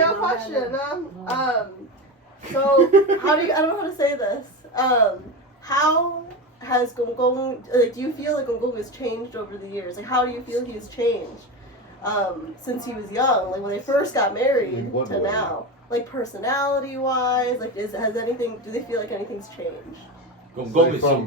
a question. So how do you? I don't know how to say this. How has Gong Gong? Like, do you feel like Gong Gong has changed over the years? Like, how do you feel he's changed since he was young? Like when they first got married to now. Like personality-wise, like has anything? Do they feel like anything's changed? Gong Gong is from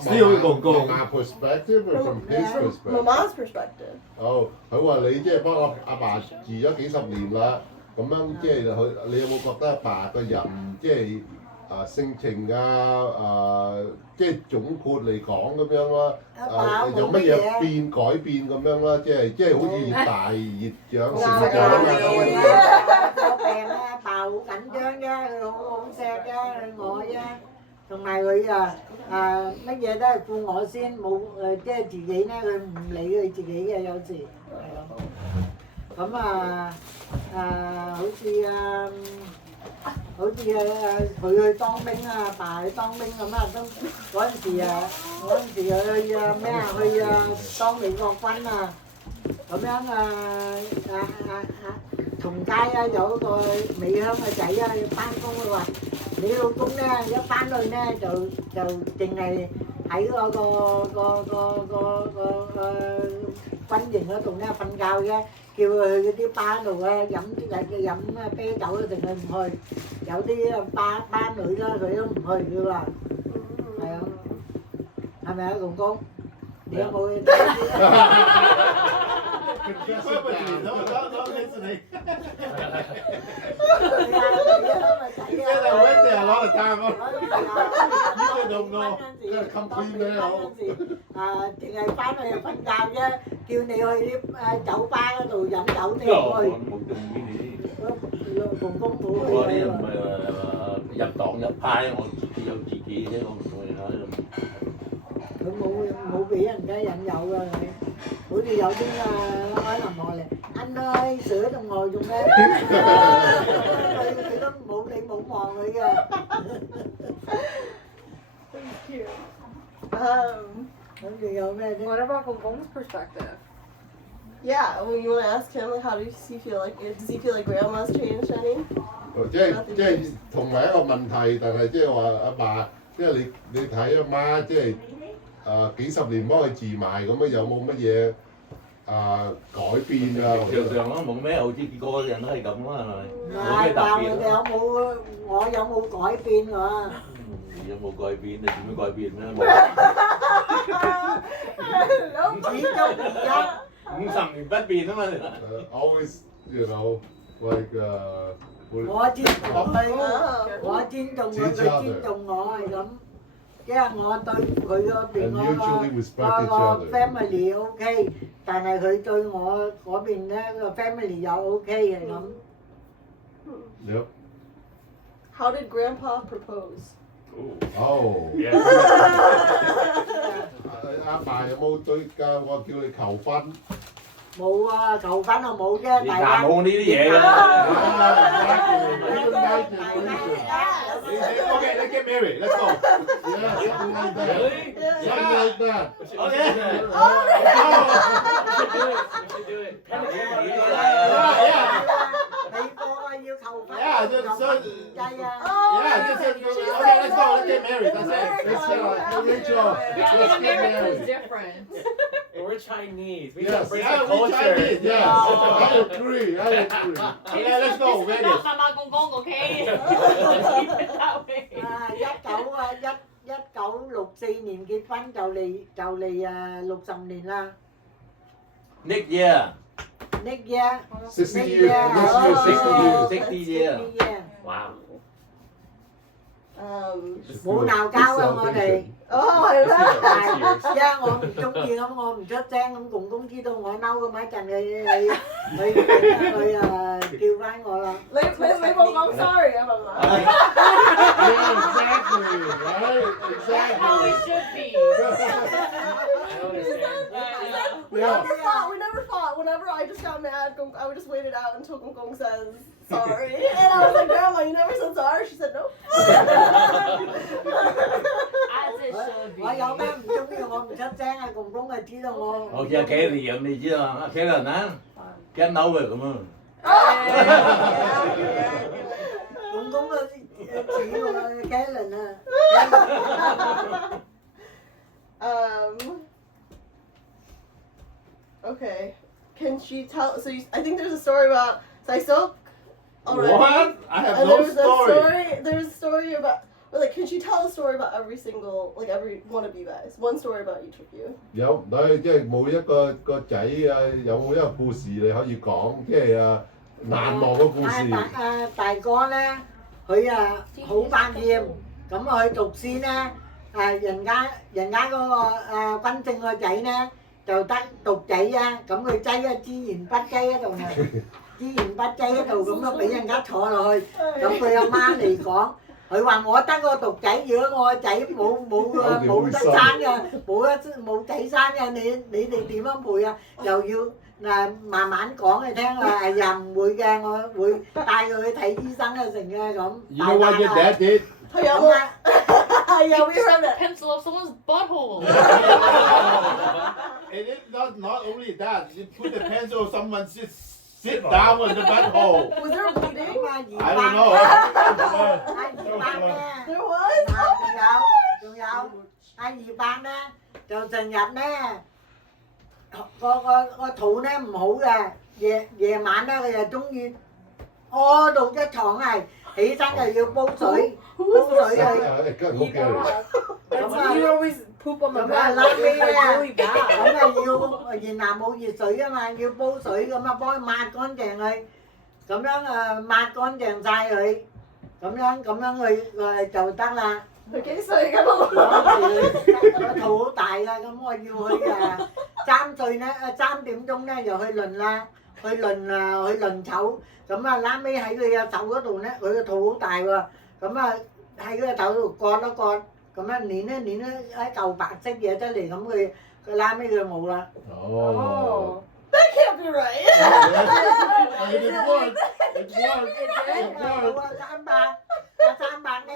still Gong Gong. Mama perspective or from his perspective? Mama's perspective. 佢話你即係幫阿爸治咗幾十年啦，咁樣即係佢，你有冇覺得阿爸個人即係性情即係總括嚟講咁樣啦，有乜嘢改變咁樣啦，即係好似越大越長成長有病啊！阿爸好緊張啫，佢好錫啫，佢我啫。同埋佢乜嘢都係顧我先，冇即係自己咧，佢唔理佢自己嘅有時係咯。咁好似佢去當兵啊，阿爸去當兵咁啊，都嗰陣時去去當美國軍啊，咁樣同街有一個美鄉嘅仔翻工，佢話。你老公咧一翻去咧就淨係喺嗰個軍營嗰度咧瞓覺啫，叫佢去嗰啲巴度咧飲啤酒一定佢唔去，有啲巴女啦佢都唔去佢話，係啊，係咪啊公公？你有冇去睇？淨係翻去瞓覺啫，叫你去啲酒吧嗰度飲酒你唔去。公公冇去。我啲唔係話入黨入派，我自己有自己啫，我唔會喺佢冇俾人家引誘㗎，好似有啲開林外嚟，anh ơi sữa đồng hồ dùng咩？佢都冇理冇望佢㗎。Thank you. 咁仲有咩啫 What about Gong Gong's perspective? Yeah, when you want to ask him, like, how does he feel like? Does he feel like grandma's changed any? 即係同埋一個問題，但係即係話阿爸，即係你睇阿媽，即係幾十年幫佢治埋咁啊，有冇乜嘢改變啊？正常咯，冇咩，好似個個人都係咁啦，係咪？唔係話我有冇改變喎？有冇改變？你點樣改變咧？始終而家50年不變啊嘛！Always, you know, like 我尊重佢，我尊重佢，佢尊重我係咁。即係我對佢嗰邊嗰個 family OK， 但係佢對我嗰邊咧個 family 又 OK 嘅咁。Yep. How did Grandpa propose? Oh. 阿爸有冇對教我叫你求婚？冇啊，求婚就冇啫，大家冇呢啲嘢㗎。Okay, let's get married. Let's go. Yeah, something like that. Something like that. Okay. We should do it. Yeah. 你個要求婚， Yeah, just 唔計啊。Yeah, just okay. Let's go. Let's get married. That's it. Let's go. Let's get America's married. different. We're Chinese. We Yes. don't bring Yeah, the we culture. Chinese. Yes, I agree. Okay, let's go. Ready? Not Mama Gong Gong, okay? Keep it that way. 1964年結婚就嚟60年啦。Next year. Next year. 60 years. 60 years. Wow. 冇鬧交啊！我哋。係咩？因為我唔中意咁，我唔出聲咁，公公知道我嬲咁一陣，佢叫翻我啦。你冇講 sorry 啊，係咪？ Yeah, exactly. Right? That's how it Exactly. should be. I understand. We never fought. We never fought. Whenever I just got mad, I would just wait it out until Gong Gong says sorry. And I was like, Grandma, you never said sorry? She said, no. As it should be. 我有咩唔中意，我唔出聲啊，公公就知道我。好似阿 Kelly 咁，你知道嘛？阿 Kelly 啊，驚嬲嘅咁啊。Karen 啊。Okay. Can she tell? So I think there's a story about Saisok. What? I have And no there's story. There's a story about. Or like, can she tell a story about every one of you guys? One story about each of you. 有你即係冇一個仔啊，有冇一個故事你可以講，即係難忘嘅故事？大哥咧，佢好百厭，咁佢讀書咧，人家嗰個軍政個仔咧就得獨仔啊，咁佢擠喺資源筆雞嗰度啊，資源筆雞嗰度咁啊俾人家坐落去，咁佢阿媽嚟講。佢話我得個獨仔，如果我個仔冇得生嘅，冇仔生嘅，你哋點樣陪啊？又要慢慢講你聽啊，又唔會嘅，我會帶佢去睇醫生啊，成嘅咁。You know what your dad did? 佢有冇？Yeah, we heard it. Pencil up someone's butthole. And it's not only that. You put the pencil on someone sit down on the butthole. Was there bleeding? I don't know. 二伯咧。 There was. 仲有阿二伯咧，就成日咧個肚咧唔好嘅，夜晚咧佢就中意屙到一床係起身就要煲水去。跟屋企嚟。咁 You always poop on the 咁 bed. 拉尾 It's 咧， like really 咁 bad. 要然後冇熱水啊嘛，要煲水咁啊幫佢抹乾淨佢，咁樣抹乾淨晒佢，咁樣佢就得啦。佢幾歲㗎？個肚好大啊！咁我要去3歲咧，3點鐘咧就去輪啦，去輪籌。咁啊拉尾喺佢嘅手嗰度咧，佢個肚好大喎。咁啊喺佢個手度割一割，咁樣攣一嚿白色嘢出嚟，咁佢拉尾佢冇啦。哦。 That can't be right. It worked. It worked. 三伯咧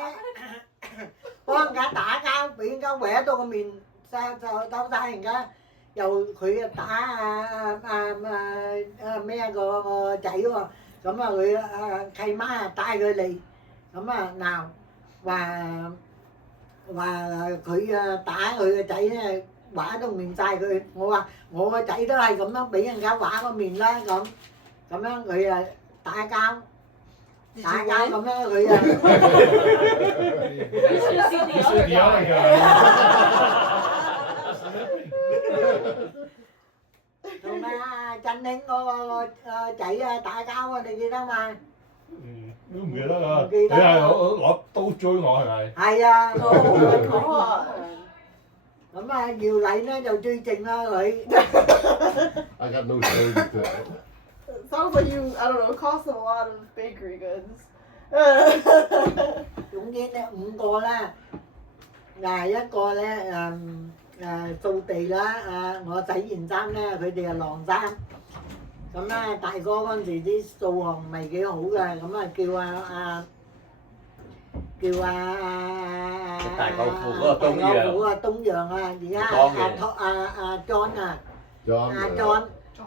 幫人家打交，俾人家搲到個面，就兜晒人家，又佢打咩個仔喎，咁啊佢契媽帶佢嚟，咁啊鬧話佢打佢個仔咧畫到面晒佢，我話我個仔都係咁樣俾人家畫個面啦咁樣佢打交咁樣佢 You should have seen the other guy. 同振興嗰個仔打交啊，你記得嘛？都唔記得啦。你係攞刀追我係咪？係啊。 Oh my god. 咁耀禮咧就最正啦佢。 I got no story to tell. Sounds like you, I don't know, cost a lot of bakery goods. 總之咧5個啦，一個咧掃地啦，我洗完衫咧佢哋就晾衫。咁咧大哥嗰陣時啲數學唔係幾好嘅，咁大舅父嗰個東陽，東陽啊，而家John 啊。 John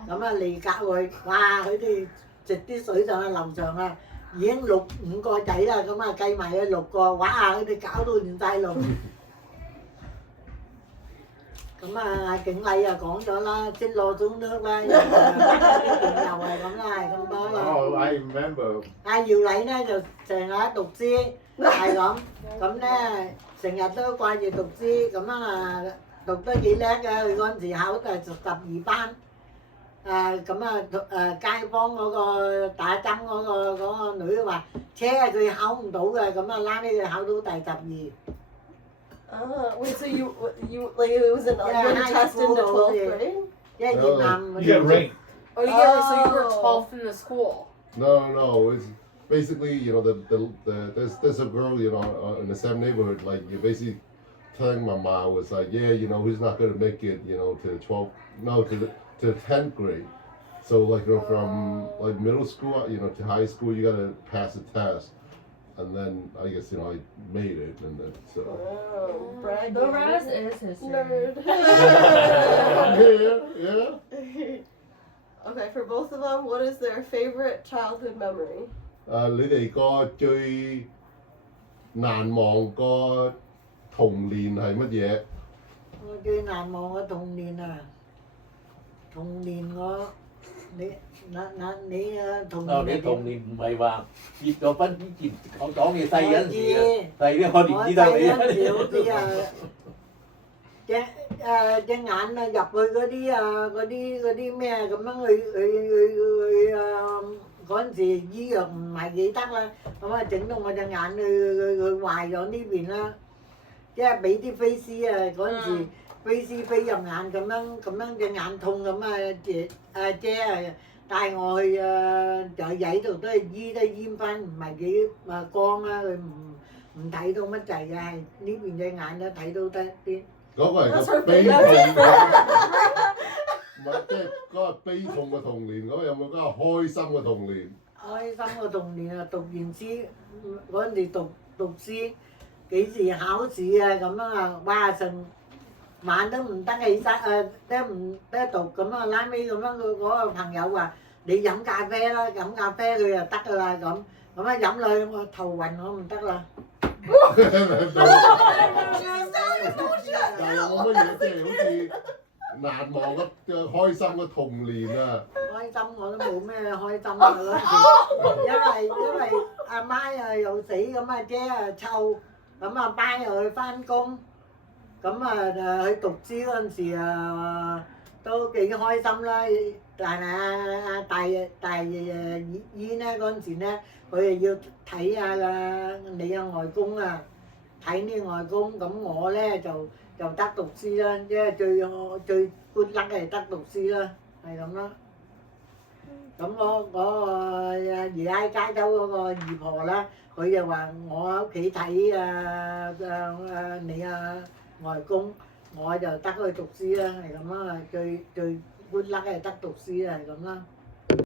咁嚟教佢，哇！佢哋直啲水上去樓上啊，已經5個仔啦，咁計埋佢6個，哇！佢哋搞到亂晒龍。咁阿景禮講咗啦，即攞咗nước啦，又係咁啦，係咁多啦。Oh, I remember. 阿耀禮咧就成日讀書，係咁咧成日都掛住讀書，咁讀得幾叻嘅，佢嗰陣時考12班。街坊嗰個打針嗰個女話車佢考唔到嘅，咁拉尾佢考到第12。Wait, so you like it was in Yeah, you had a high test in the school, 12th yeah. grade? 因為越南 You get ranked. Oh, yeah, so you were Oh. 12th in the school. No. It's basically, there's a girl, in the same neighborhood. Like you basically telling my mom was like, yeah, he's not gonna make it, to the 12th, no, to the 10th grade. So like from like middle school, to high school, you gotta pass the test. And then I guess I made it, and then so. Oh, bragging. The rest is history. Nerd. Yeah. Okay, for both of them, what is their favorite childhood memory? 你哋個最難忘個童年係乜嘢？我最難忘嘅童年啊！童年你童年你童年唔係話結咗婚之前講你細嗰陣時啊，我細啲我唔知道你細嗰陣時好似隻眼啊入去嗰啲咩咁樣去嗰陣時醫藥唔係幾得啦，咁啊整到我隻眼去壞咗呢邊啦，即係俾啲飛絲啊嗰陣時飛絲飛入眼咁樣隻眼痛咁啊姐啊帶我去就喺度都係醫翻，唔係幾光啦，佢唔睇到乜滯嘅，係呢邊隻眼都睇到得啲。嗰個係個悲痛嘅，唔係即係嗰個悲痛嘅童年，咁有冇嗰個開心嘅童年？開心嘅童年啊！讀完書嗰陣時讀書，幾時考試啊咁樣啊，哇成晚都唔得起身都唔得讀咁啊，拉尾咁樣嗰個朋友話：你飲咖啡啦，飲咖啡佢就得㗎啦咁啊飲落去我頭暈我唔得啦。但係我乜嘢即係好似難忘嘅開心嘅童年啊！開心我都冇咩開心㗎嗰陣時，因為阿媽啊又死咁啊，姐啊湊，咁阿爸又去翻工，咁啊去讀書嗰陣時啊都幾開心啦。但係大姨咧嗰陣時咧，佢又要睇下你阿外公啊，睇呢外公，咁我咧就得讀書啦，即係最 good luck 係得讀書啦，係咁啦。咁嗰個爺爺街州嗰個姨婆啦，佢就話我喺屋企睇你外公，我就得去讀書啦，係咁啦，最 good luck 係得讀書啦，係咁啦。